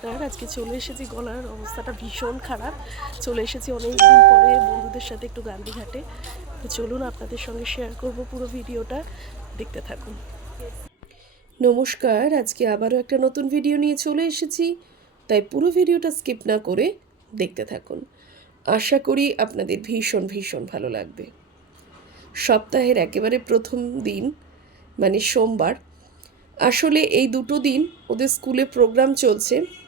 আজকে চলে এসেছি গলার অবস্থাটা ভীষণ খারাপ। চলে এসেছি অনেকদিন পরে বন্ধুদের সাথে একটু গান্ধীঘাটে। তো চলুন আপনাদের সঙ্গে শেয়ার করব পুরো ভিডিওটা। দেখতে থাকুন। নমস্কার, আজকে আবারও একটা নতুন ভিডিও নিয়ে চলে এসেছি। তাই পুরো ভিডিওটা স্কিপ না করে দেখতে থাকুন। আশা করি আপনাদের ভীষণ ভীষণ ভালো লাগবে। সপ্তাহের একেবারে প্রথম দিন মানে সোমবার। আসলে এই দুটো দিন ওদের স্কুলে প্রোগ্রাম চলছে।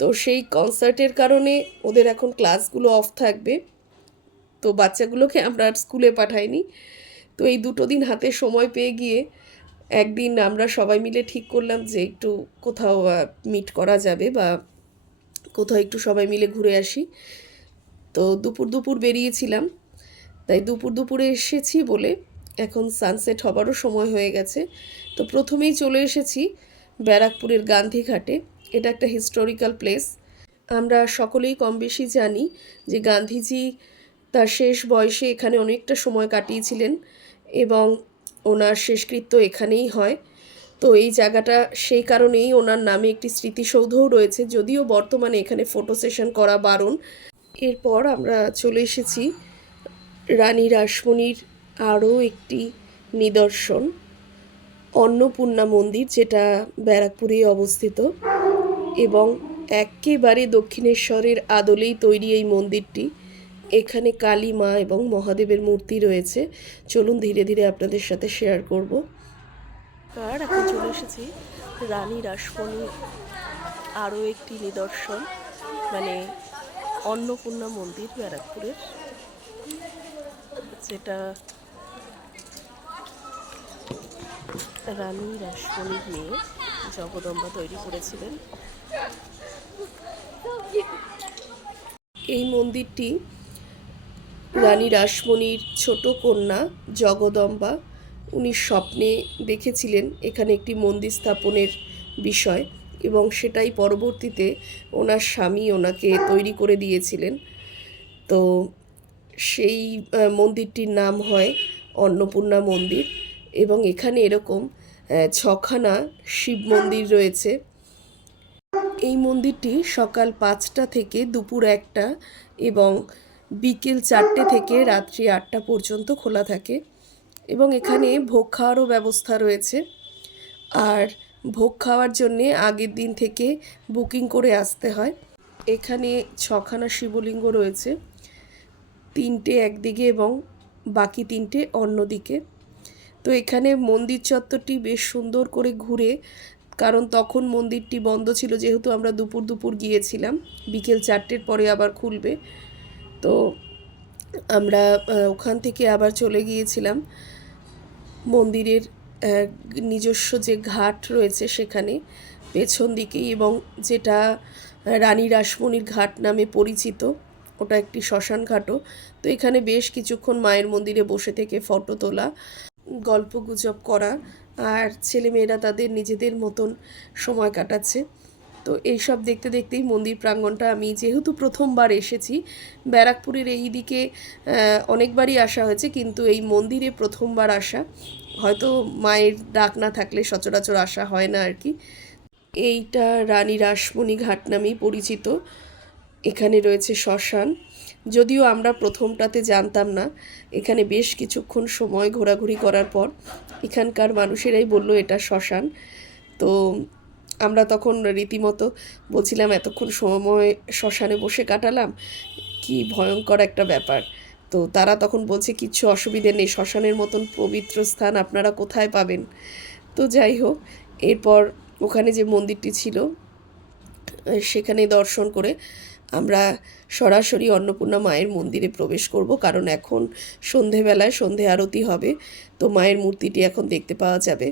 তো সেই কনসার্টের কারণে ওদের এখন ক্লাসগুলো অফ থাকবে। তো বাচ্চাগুলোকে আমরা আর স্কুলে পাঠাইনি। তো এই দুটো দিন হাতে সময় পেয়ে গিয়ে একদিন আমরা সবাই মিলে ঠিক করলাম যে একটু কোথাও মিট করা যাবে বা কোথাও একটু সবাই মিলে ঘুরে আসি। তো দুপুর দুপুর বেরিয়েছিলাম। তাই দুপুর দুপুরে এসেছি বলে এখন সানসেট হবারও সময় হয়ে গেছে। তো প্রথমেই চলে এসেছি ব্যারাকপুরের গান্ধীঘাটে। এটা একটা হিস্টোরিক্যাল প্লেস আমরা সকলেই কম বেশি জানি যে গান্ধীজি তার শেষ বয়সে এখানে অনেকটা সময় কাটিয়েছিলেন এবং ওনার শেষকৃত্য এখানেই হয়। তো এই জায়গাটা সেই কারণেই ওনার নামে একটি স্মৃতিসৌধও রয়েছে, যদিও বর্তমানে এখানে ফটো সেশন করা বারণ। এরপর আমরা চলে এসেছি রানী রাসমণির আরও একটি নিদর্শন, অন্নপূর্ণা মন্দির, যেটা ব্যারাকপুরেই অবস্থিত। এবং একেবারে দক্ষিণেশ্বরের আদলেই তৈরি এই মন্দিরটি। এখানে কালী মা এবং মহাদেবের মূর্তি রয়েছে। চলুন ধীরে ধীরে আপনাদের সাথে শেয়ার করব। আর এখন চলে এসেছি রানী রাসমণি আরও একটি নিদর্শন মানে অন্নপূর্ণা মন্দির ব্যারাকপুরের, যেটা রানী রাসমণির মেয়ে। জগদম্বা তৈরি করেছিলেন। এই মন্দিরটি রানী রাসমণির ছোট কন্যা জগদম্বা, উনি স্বপ্নে দেখেছিলেন এখানে একটি মন্দির স্থাপনের বিষয় এবং সেটাই পরবর্তীতে ওনার স্বামী ওনাকে তৈরি করে দিয়েছিলেন। তো সেই মন্দিরটির নাম হয় অন্নপূর্ণা মন্দির এবং এখানে এরকম ছখানা শিব মন্দির রয়েছে। এই মন্দিরটি সকাল পাঁচটা থেকে দুপুর একটা এবং বিকেল চারটে থেকে রাত্রি আটটা পর্যন্ত খোলা থাকে এবং এখানে ভোগ খাওয়ারও ব্যবস্থা রয়েছে। আর ভোগ খাওয়ার জন্যে আগের দিন থেকে বুকিং করে আসতে হয়। এখানে ছখানা শিবলিঙ্গ রয়েছে, তিনটে একদিকে এবং বাকি তিনটে অন্যদিকে। তো এখানে মন্দির চত্বরটি বেশ সুন্দর করে ঘুরে, কারণ তখন মন্দিরটি বন্ধ ছিল যেহেতু আমরা দুপুর দুপুর গিয়েছিলাম, বিকেল চারটের পরে আবার খুলবে। তো আমরা ওখান থেকে আবার চলে গিয়েছিলাম। মন্দিরের নিজস্ব যে ঘাট রয়েছে সেখানে, পেছন দিকেই এবং যেটা রানী রাসমণির ঘাট নামে পরিচিত, ওটা একটি শ্মশান ঘাটও। তো এখানে বেশ কিছুক্ষণ মায়ের মন্দিরে বসে থেকে ফটো তোলা। গল্প গুজব করা আর ছেলেমেয়েরা তাদের নিজেদের মতন সময় কাটাচ্ছে। তো এইসব দেখতে দেখতেই মন্দির প্রাঙ্গণটা আমি যেহেতু প্রথমবার এসেছি, ব্যারাকপুরের এই দিকে অনেকবারই আসা হয়েছে, কিন্তু এই মন্দিরে প্রথমবার আসা, হয়তো মায়ের ডাক না থাকলে সচরাচর আসা হয় না আর কি। এইটা রানী রাসমণি ঘাট নামেই পরিচিত। এখানে রয়েছে শ্মশান। যদিও আমরা প্রথমটাতে জানতাম না, এখানে বেশ কিছুক্ষণ সময় ঘোরাঘুরি করার পর এখানকার মানুষেরাই বলল, এটা শ্মশান। তো আমরা তখন রীতিমতো বলছিলাম, এতক্ষণ সময় শ্মশানে বসে কাটালাম? কি ভয়ঙ্কর একটা ব্যাপার। তো তারা তখন বলছে, কিচ্ছু অসুবিধে নেই, শ্মশানের মতন পবিত্র স্থান আপনারা কোথায় পাবেন? তো যাই হোক, এরপর ওখানে যে মন্দিরটি ছিল সেখানে দর্শন করে আমরা সরাসরি অন্নপূর্ণা মায়ের মন্দিরে প্রবেশ করব, কারণ এখন সন্ধেবেলায় সন্ধে আরতি হবে, তো মায়ের মূর্তিটি এখন দেখতে পাওয়া যাবে।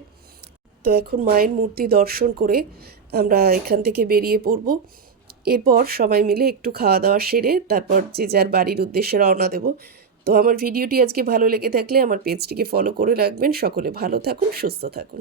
তো এখন মায়ের মূর্তি দর্শন করে আমরা এখান থেকে বেরিয়ে পড়ব। এরপর সবাই মিলে একটু খাওয়া দাওয়া সেরে তারপর যে যার বাড়ির উদ্দেশ্যে রওনা দেব। তো আমার ভিডিওটি আজকে ভালো লেগে থাকলে আমার পেজটিকে ফলো করে রাখবেন। সকলে ভালো থাকুন, সুস্থ থাকুন।